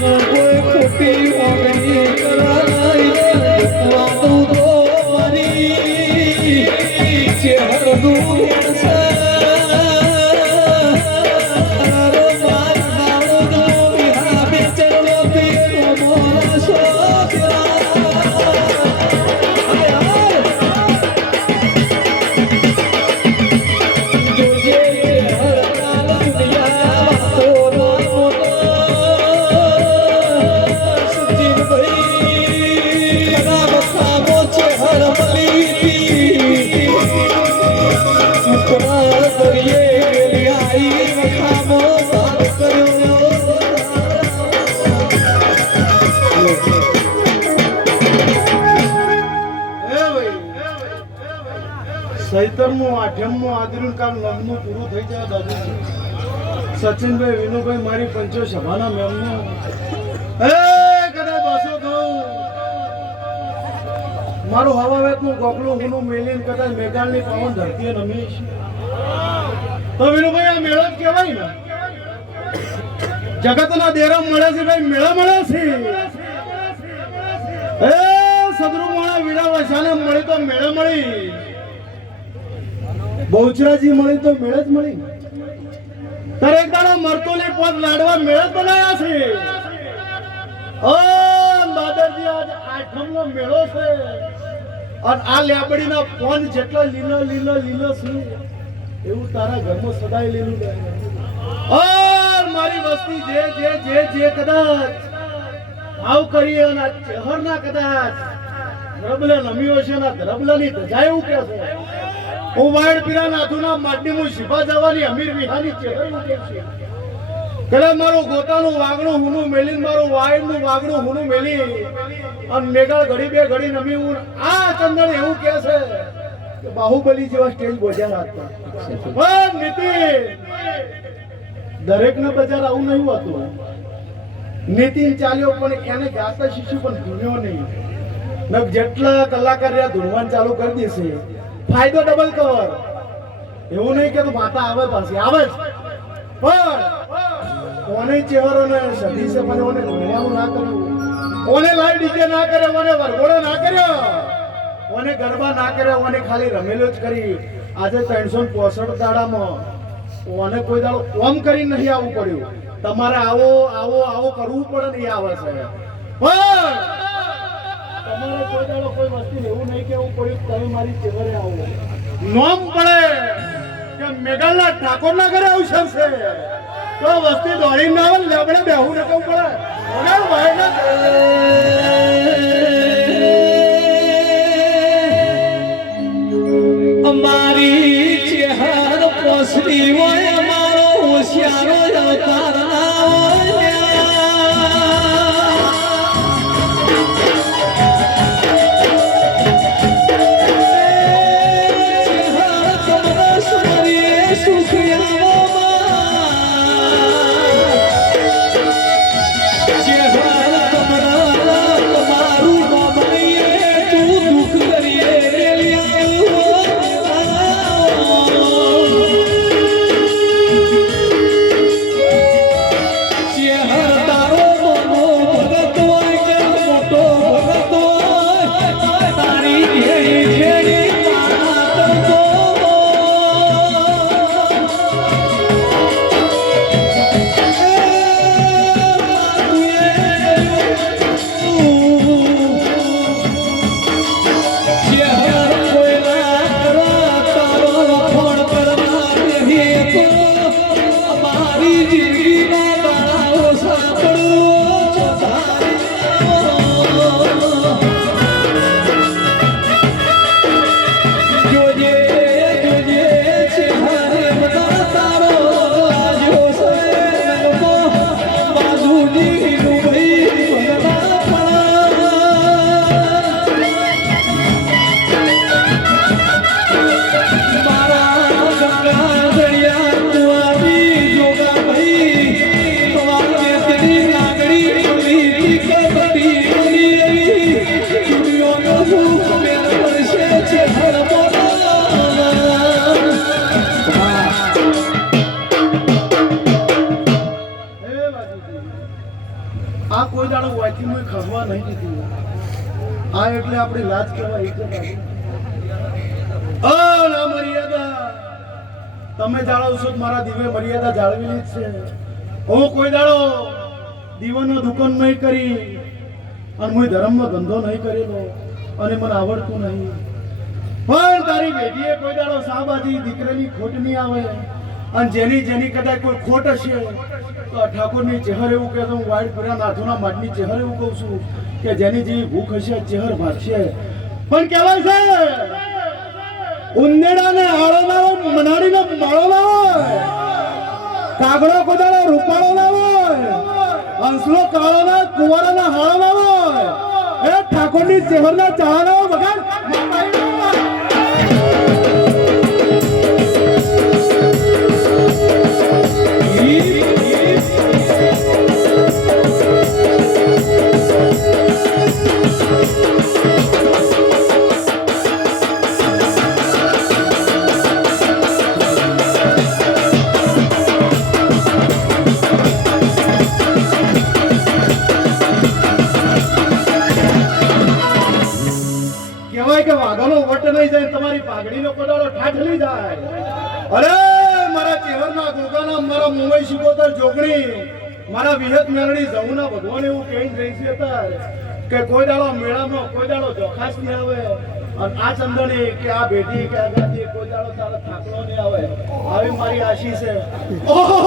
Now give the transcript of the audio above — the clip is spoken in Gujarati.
કોઈ ખોટી ઓગણી કરાય વાતો તો મારી ચહેરનું સૈતરમું આઠમું આદરું કામ નવમું પૂરું થઈ જાય દાદુ સચિનભાઈ વિનુભાઈ મારી પંચો સભાના મેમનું કદાચ બસો થયું મારું હવા વેતનું ગોકલું ગુનું મેલીને કદાચ મેઘાલની પવન ધરતીએ રમીશ તો વિનુભાઈ આ મેળો જ કહેવાય ને જગતના દેરા મળે છે ભાઈ મેળા મળે છે સદરુ મોણા વીરા વસાને મળી તો મેળે મળી બહુચરાજી મળી તો મેળે જ મળી દરેક દાડો મરતો ને પોત લાડવા મેળે જ બનાયા છે ઓ દાદાજી આજ આઠમનો મેળો છે અને આ લેબડીના પોન જેટલા લીલો લીલો લીલો છે એવું તારા ઘરમાં સદાય લીલું રહે ઓ મારી વસ્તી જે જે જે જે કદાચ આવ કરીએ અને ચહેરના કદાચ ધરબલા નમ્યો છે ને ધરબલાની ધજા એવું કે છે હું વાયડ પીરા નાથુના માટી હું શિફા જવાની અમીર વિહાની ચહેરું કે છે કદાચ મારું ગોતાનું વાગણું હુનું મેલી મારું વાયડનું વાગણું હુનું મેલી અને મેઘા ઘડી બે ઘડી નમી હું આ ચંદન એવું કે છે કે બાહુબલી જેવા સ્ટેજ બોજ્યા રાખતા નીતિન દરેકને બજાર આવું નહીં હતું નીતિન ચાલ્યો પણ એને ગાતા શીશુ પણ ધૂન્યો નહીં ને જેટલા કલાકાર રહ્યા ધૂણવાન ચાલુ કરી દેશે ફાયદો ડબલ કવર એવું નહીં કે માતા આવે પાછી આવે જ પણ કોને ચહેરો ને સદી છે પણ ઓને ધૂણવાનું ના કર્યું કોને લાઈવ ડીજે ના કર્યો ઓને વરઘોડો ના કર્યો ઓને ગરબા ના કર્યો ઓને ખાલી રમેલો જ કરી આજે 365 દાડામાં ઓને કોઈ દાડો ઓમ કરી નહીં આવવું પડ્યું તમારે આવો આવો આવો કરવું પડે ને એ આવે છે પણ તમારે કોઈ દાડો કોઈ વસ્તુ એવું નહીં કેવું પડ્યું તમે મારી ચહેરે આવો નોમ પડે કે મેઘાલના ઠાકોરના ઘરે આવશે છે તો વસ્તી દોડી ના આવે લેબડે બેહું ને કેવું પડે વગર ભાઈ ના અમારી ચહેર પોસરી હોય અમારો હોશિયારો અવતાર ના હોય આજથી હું ખસવા નહીં દીધી. આ એટલે આપણી લાજ કહેવાય ઇજ્જત આપણી. ના મર્યાદા તમે જાળવશો તો મારા દીવે મર્યાદા જાળવેલી જ છે. હું કોઈ દાડો દીવાનો દુકાન નહીં કરી અને હું ધર્મનો ધંધો નહીં કરેલો અને મને આવડતું નહીં. પણ તારી બેટીએ કોઈ દાડો સાબાજી દીકરાની ખોટ નહીં આવે અને જેની જેની કદાચ કોઈ ખોટ હશે તો આ ઠાકોરની ચહેર એવું કહે હું વાઈટ કર્યા નાથુના માટની ચહેર એવું કહું છું કે જેની જેવી ભૂખ હશે ચહેર ભાગશે. પણ કહેવાય છે ઉંદેડાને આળો લાવો મનાડીને માળો લાવો, કાગડો કોદાળો રૂપાળો લાવો, હંસલો કાળો ના કુંવારાના હાળો લાવો, એ ઠાકોરની ચહેરના ચાળા લાવો વગર કે વાઘાનો વટ નહીં જાય તમારી પાઘડીનો કોદાળો ઠાઠલી જાય. અરે મારા ચહેરના ગોગાના મારા મુંબઈ શિકોતર જોગણી મારા વિહત મેળડી જમુના ભગવાન એવું કહી રહી છે અત્યારે કે કોઈ દાડો મેળામાં કોઈ દાડો જોખાસ નહીં આવે અને આ ચંદણી કે આ ભેટી કે આ ગાદી કોઈ દાડો તારો થાકલો નહીં આવે આવી મારી આશી છે. ઓહો